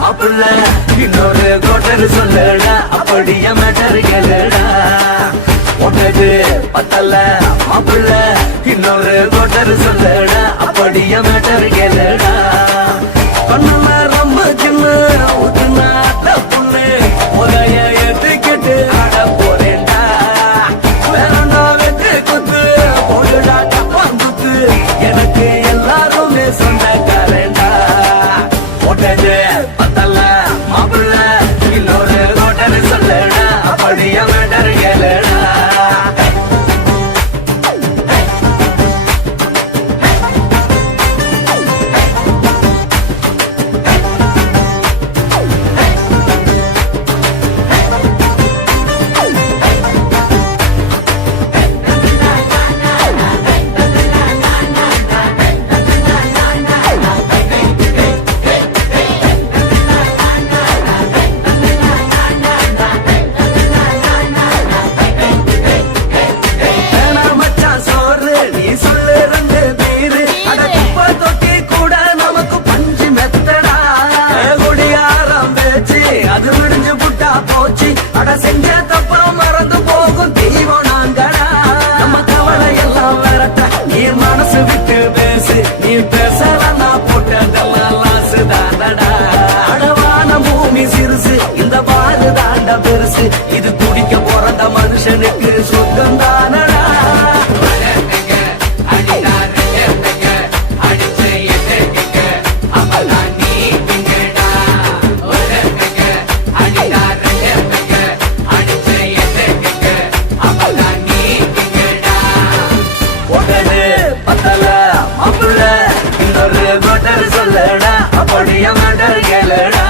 மாப்பிள்ள இன்னொரு கோட்டர் சொல்லடா அப்படியே மேட்டர் கேளுடா ஒன்னது பத்தல மாப்பிள்ள இன்னொரு கோட்டர் சொல்லடா அப்படியே மேட்டர் கேளுடா கண்ணல ரொம்ப சின்ன ஊத்துனாட்ட புண்ணு முறைய ஏத்துக்கிட்டு ஆட போறேன்டா வேறண்டா வெட்டு குத்து போடுடா டப்பான் குத்து எனக்கு எல்லாருமே சொந்தக்காரன்டா ஒட்டது பத்தல மாப்பிள்ள இன்னொரு கோட்டர் சொல்லடா அப்படியே மேட்டர் கேளுடா செஞ்ச தப்பா மறந்து போகும் தெய்வம் நாங்கடா நம்ம கவலை எல்லாம் விரட்ட நீ மனசு விட்டு பேசு நீ பேசலன்னா போட்டதெல்லாம் லாசு தானடா அடவான பூமி சிறுசு இந்த பாரு தாண்ட பெருசு இது குடிக்க பிறந்த மனுஷனுக்கு சொந்தம் தானடா சொல்லடா அப்படியே மேட்டர் கேளுடா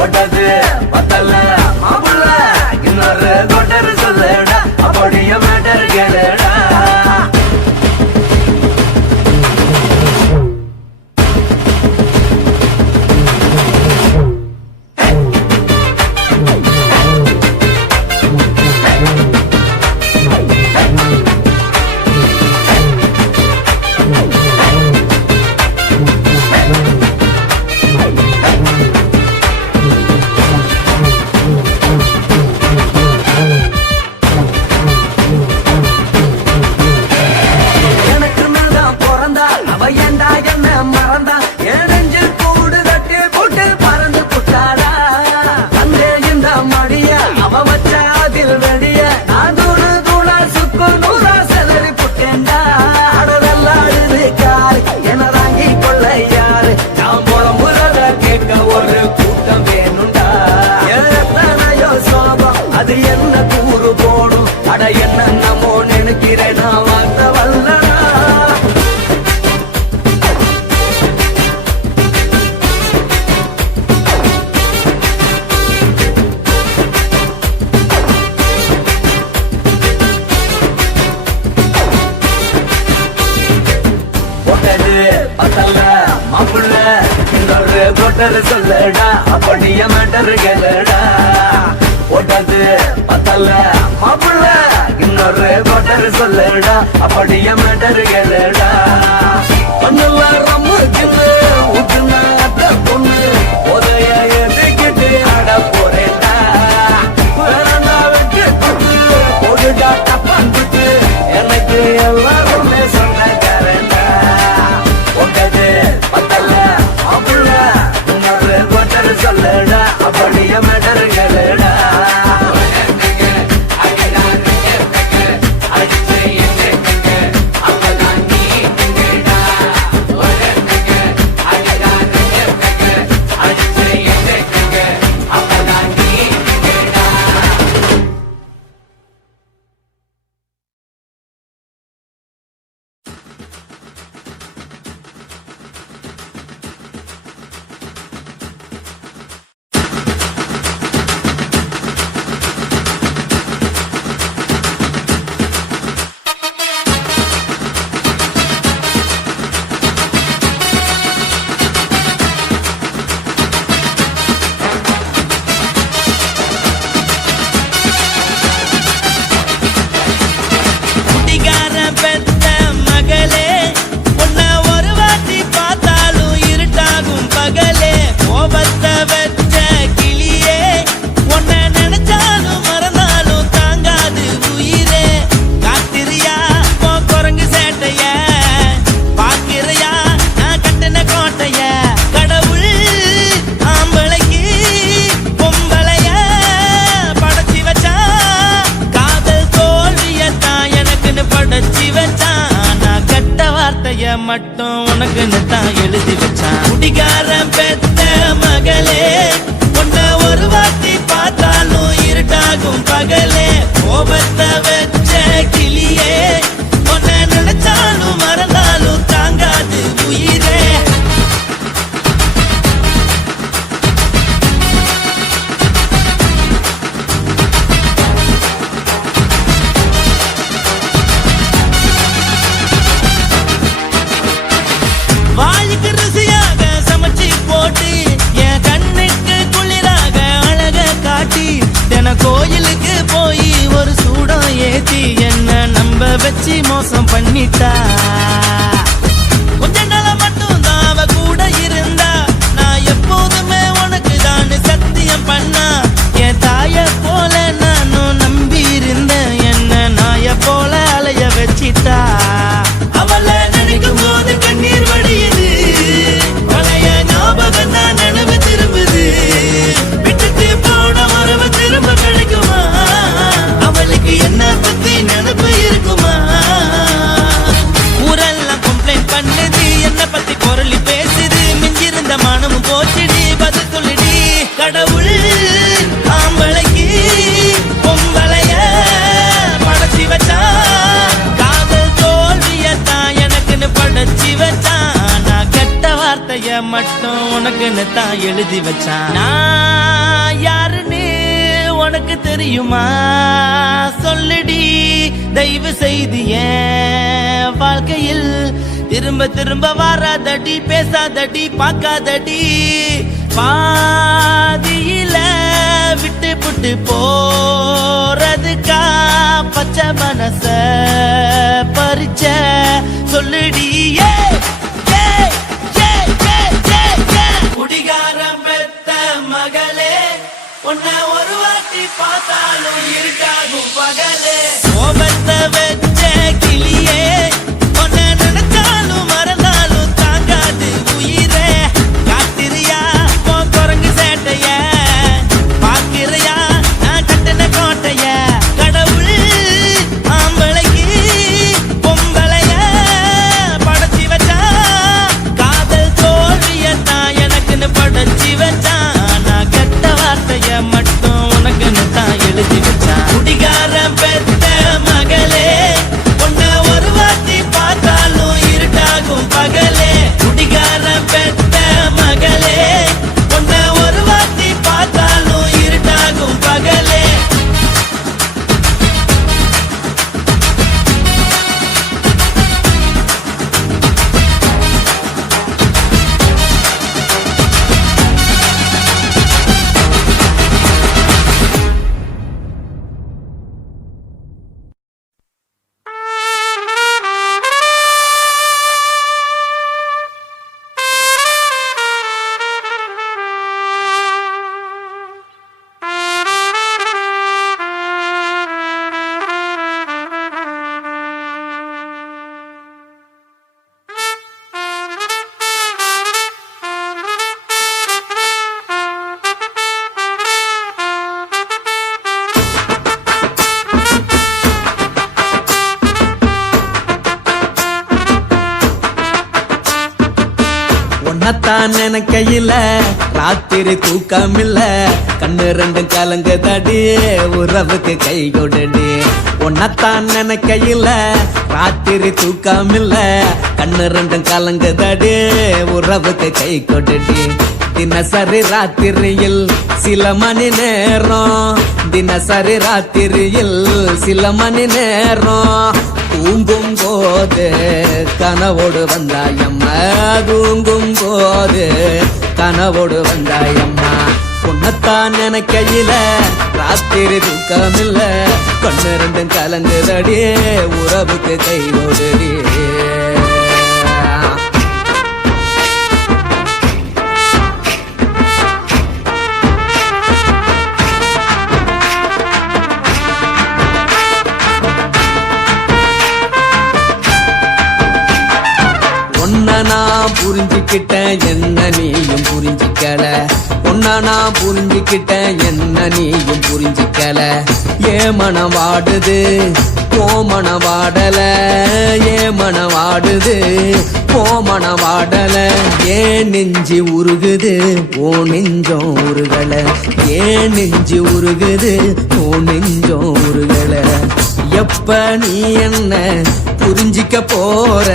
ஒட்டது பத்தல மாப்பிள்ள இன்னொரு கோட்டர் சொல்லடா அப்படியே மேட்டர் கேளுடா அது என்ன கூறு போடும் அட என்ன நம்மோ நினைக்கிறேன் நான் வார்த்தை வல்லடா ஒட்டது பத்தல மாப்பிள்ள இன்னொரு கோட்டர் சொல்லடா அப்படியே மேட்டர் கேளுடா ஒட்டது பத்தல மாப்பிள்ள இன்னொரு கோட்டர் சொல்லடா அப்படியே மேட்டர் கேளுடா கண்ணுல ரொம்ப சின்ன ஊத்துனாட்ட பொண்ணு உதய ஏத்துக்கிட்டு ஆட போறேன்டா வேறண்டா வெட்டு குத்து போடுடா டப்பான் குத்து எனக்கு எல்லாருமே சொந்தக்காரன்டா ஒட்டது பத்தல மாப்பிள்ள இன்னொரு கோட்டர் சொல்லடா அப்படியே மேட்டர் கேளுடா குடிகாரன் பெத்த மகளே உன்னை ஒரு வாட்டி பார்த்தாலும் இருட்டாகும் பகலே கோபத்தை வச்ச கிளியே உன்னை நினைச்சாலும் மறந்தாலும் தாங்காது உயிரே வாய்க்கு ருசியாக சமைச்சு போட்டு என் கண்ணுக்கு குளிராக அழக காட்டி தின கோயிலுக்கு போய் ஒரு சூடம் ஏத்தி என்ன நம்ப வச்சு மோசம் பண்ணிட்டா கொஞ்ச நாள மட்டும் தான் அவ கூட இருந்தா நான் எப்போதுமே உனக்கு தான் சத்தியம் பண்ணா என் தாய போல நானும் நம்பி இருந்தேன் என்ன நாய போல அலைய வச்சிட்டா அவளை நினைக்கும் போது கண்ணீர் வடியுது பழைய ஞாபகம் தான் நினைவு திரும்புது விட்டுட்டு போன உறவு திரும்ப கிடைக்குமா அவளுக்கு என்ன பத்தி நினைப்பு இருக்குமா ஊரெல்லாம் கம்ப்ளைண்ட் பண்ணுது என்ன பத்தி பொருளி பேசுது மிஞ்சிருந்த மானமும் போச்சுடி பதில் சொல்லுடி கடவுள் ஆம்பளைக்கு பொம்பளைய படைச்சி வச்சா காதல் தோல்வியத்தான் எனக்குன்னு படைச்சி வச்சான் நான் கெட்ட வார்த்தைய மட்டும் உனக்குன்னு தான் எழுதி வச்சான் நான் யாருன்னு உனக்கு தெரியுமா சொல்லுடி தயவு செய்து என் வாழ்க்கையில் திரும்ப திரும்ப வராதடி பேசாதடி பார்க்காதடி பாதியில விட்டு புட்டு போறதுக்கா பச்சை மனச பறிச்ச சொல்லுடி குடிகாரம் பெத்த மகளே உன்னை ஒரு வாட்டி பார்த்தாலும் இருக்காகும் பகலே கோபத்தை வச்ச கிளியே உன்னை நினைச்சாலும் மறந்தாலும் தாங்காது உயிரே காத்திரியா உன் குரங்கு சேட்டைய பாக்கிறையா நான் கட்டின கோட்டைய கடவுள் ஆம்பளைக்கு பொம்பளைய படைச்சி வச்சா காதல் தோல்வியத்தான் எனக்குன்னு படைச்சி வச்சா நான் கெட்ட வார்த்தைய மட்டும் உனக்குன்னு தான் எழுதி வச்சான் குடிகாரன் பெத்த மகளே உன்னை ஒரு வாட்டி பார்த்தாலும் இருட்டாகும் பகலே குடிகாரன் பெத்த மகளே உன்னை ஒரு வாட்டி பார்த்தாலும் இருட்டாகும் பகலே உன்னத்தான் நினைக்கையில ராத்திரி தூக்கமில்ல கண்ணு ரெண்டும் கலங்குதடி உறவுக்கு கை கொடுடி உன்னத்தான் நினைக்கையில ராத்திரி தூக்கமில்ல கண்ணு ரெண்டும் கலங்குதடி உறவுக்கு கை கொடுடி தினசரி ராத்திரியில் சில மணி நேரம் தினசரி ராத்திரியில் சில மணி நேரம் தூங்கும் போது கனவோடு வந்தாயம்மா தூங்கும் போது கனவோடு வந்தாயம்மா உன்னத்தான் நினைக்கையில ராத்திரி தூக்கமில்ல கண்ணு ரெண்டும் கலங்குதடி உறவுக்கு கை ஓடுடி நான் புரிஞ்சுக்கிட்டேன் என்ன நீயும் புரிஞ்சுக்கல உன்னை நான் புரிஞ்சுக்கிட்டேன் என்ன நீயும் புரிஞ்சுக்கல ஏ மனம் வாடுது ஓ மனம் வாடல ஏ மனம் வாடுது ஓ மனம் வாடல ஏன் நெஞ்சு உருகுது ஓ நெஞ்சம் உருகல ஏன் நெஞ்சு உருகுது ஓ நெஞ்சம் உருகல எப்ப நீ என்ன புரிஞ்சிக்க போற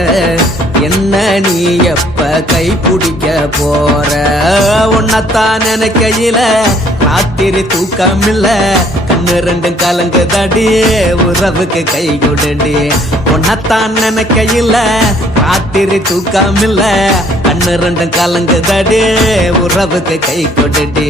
என்ன நீ எப்ப கை பிடிக்க போற உன்னத்தான் நினைக்கையில ராத்திரி தூக்கமில்ல கண்ணு ரெண்டும் கலங்குதடி உறவுக்கு கை கொடுடி உன்னத்தான் நினைக்கையில ராத்திரி தூக்கமில்ல கண்ணு ரெண்டும் கலங்குதடி உறவுக்கு கை கொடுடி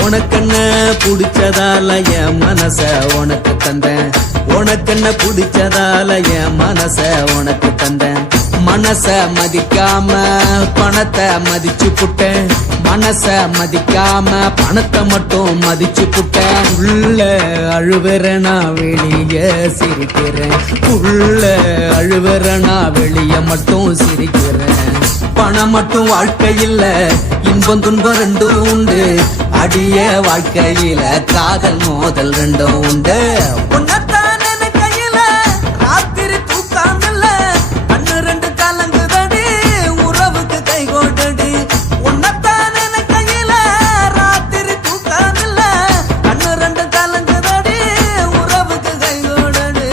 உனக்கென்ன பிடிச்சதால என் மனச உனக்கு தந்தேன் உனக்கென்ன பிடிச்சதால என் மனச உனக்கு தந்தேன் மனச மதிக்காம பணத்தை மதிச்சு புட்டேன் மனச மதிக்காம பணத்தை மட்டும் மதிச்சு புட்டேன் உள்ள அழுவுற நான் வெளிய சிரிக்கிறேன் உள்ள அழுவுற நான் வெளிய மட்டும் சிரிக்கிறேன் பணம் மட்டும் வாழ்க்கை இல்ல இன்பம் துன்பம் ரெண்டும் உண்டு அடிய வாழ்க்கையில காதல் மோதல் ரெண்டும் உண்டு உன்னத்தான் நினைக்கையில ராத்திரி தூக்காமல்ல கண்ணு ரெண்டு கலங்குதடி உறவுக்கு கை கோட்டடி உன்னத்தான் நினைக்கையில ராத்திரி தூக்காமல்ல கண்ணு ரெண்டு கலங்குதடி உறவுக்கு கை கோட்டடி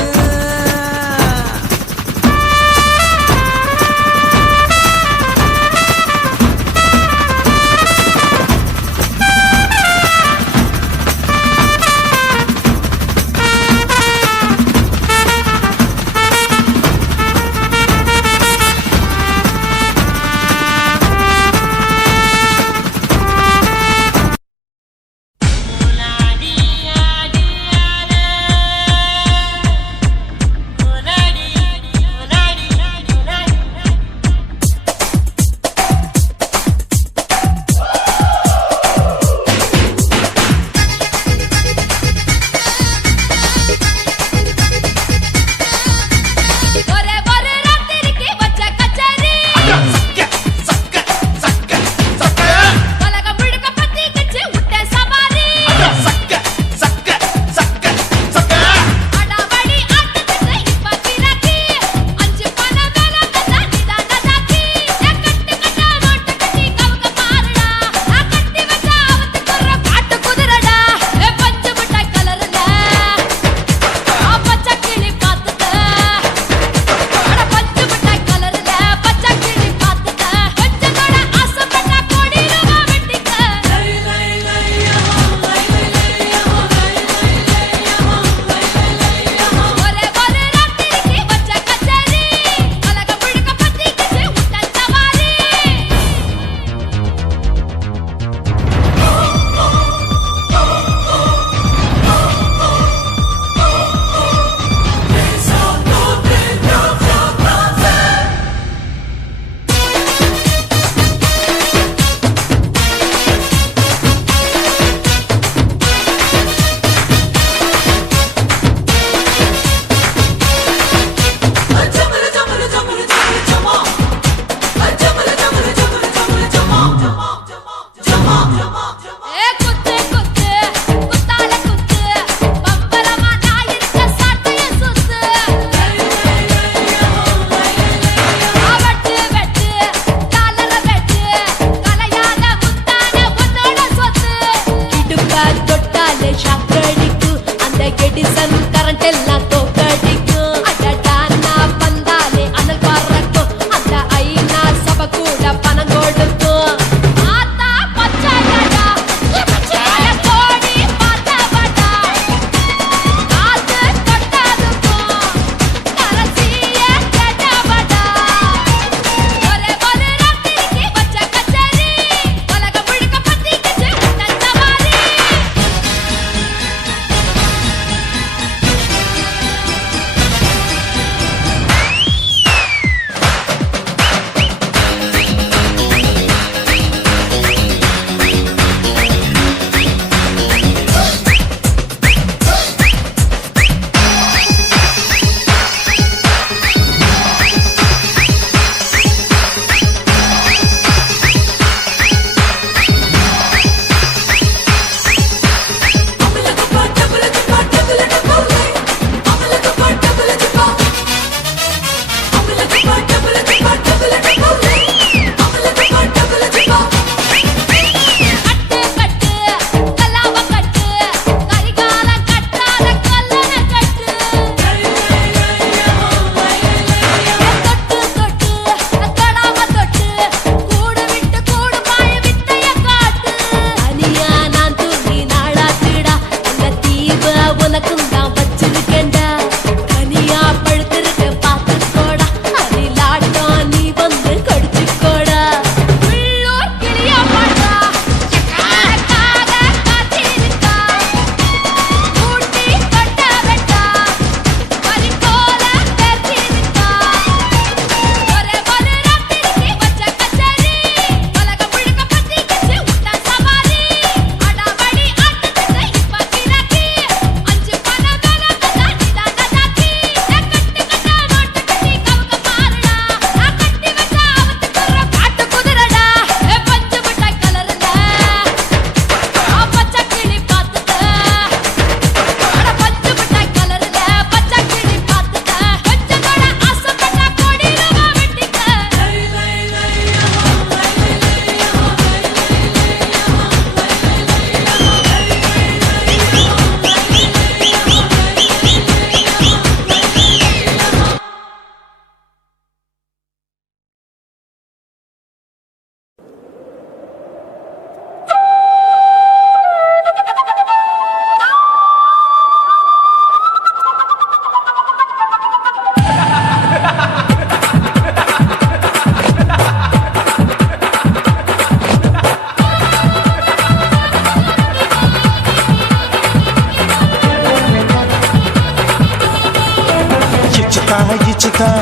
ఇచ్చుతా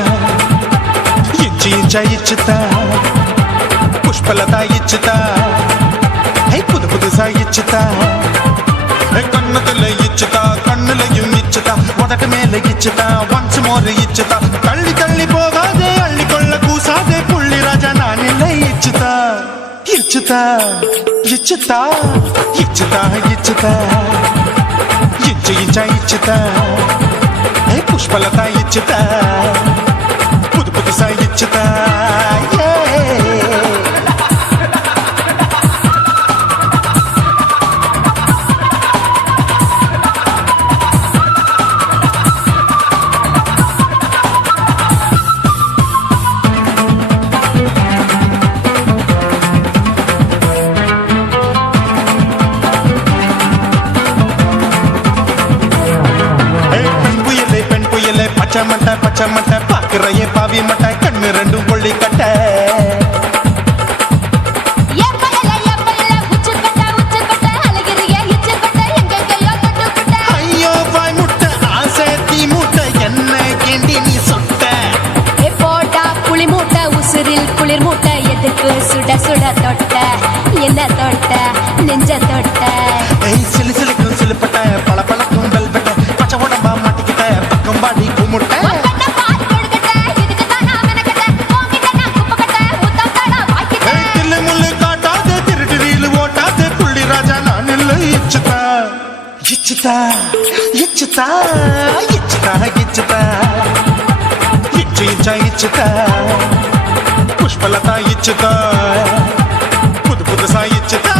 ఇంచి ఇంచ ఇచ్చుతా పుష్పలత ఇచ్చుతా புது புதுசா இச்சுதா கண்ணத்துல இச்சுதா கண்ணுலையும் இச்சுதா உதட்டு மேல இச்சுதா ஒன்ஸ் மோர் இச்சுதா தள்ளி தள்ளி போகாதே அள்ளி கொள்ள கூசாதே புள்ளி ராஜா நான் இல்லை இச்சுதா இச்சுதா இச்சுதா இச்சுதா இச்சுதா இச்சு இச்சா இச்சுதா புஷ்பலதா இச்சுதா புது புதுசா இச்சுதா பச்சை மட்டை பாக்குறையே பாவி மட்டை கண்ணு ரெண்டும் கொள்ளி கட்ட ஐயோ வாய் முட்டை ஆசை தீ மூட்டை என்ன கேண்டி நீ சொட்ட போட்டா புளி மூட்டை உசுரில் குளிர் மூட்டை எதுக்கு சுட சுட தொட்ட என்ன தொட்ட நெஞ்ச தொட்ட சிலு சிலுக்கும் சிலுப்பட்ட பல பழக்கும் வெல்வெட்ட பச்சை உடம்பா மாட்டிக்கிட்ட பக்கம் பாடி குமுட்ட இச்சுதா இச்சுதா இச்சுதா இச்சுதா இச்சு இச்சா இச்சுதா புஷ்பலதா இச்சுதா புது புதுசா இச்சுதா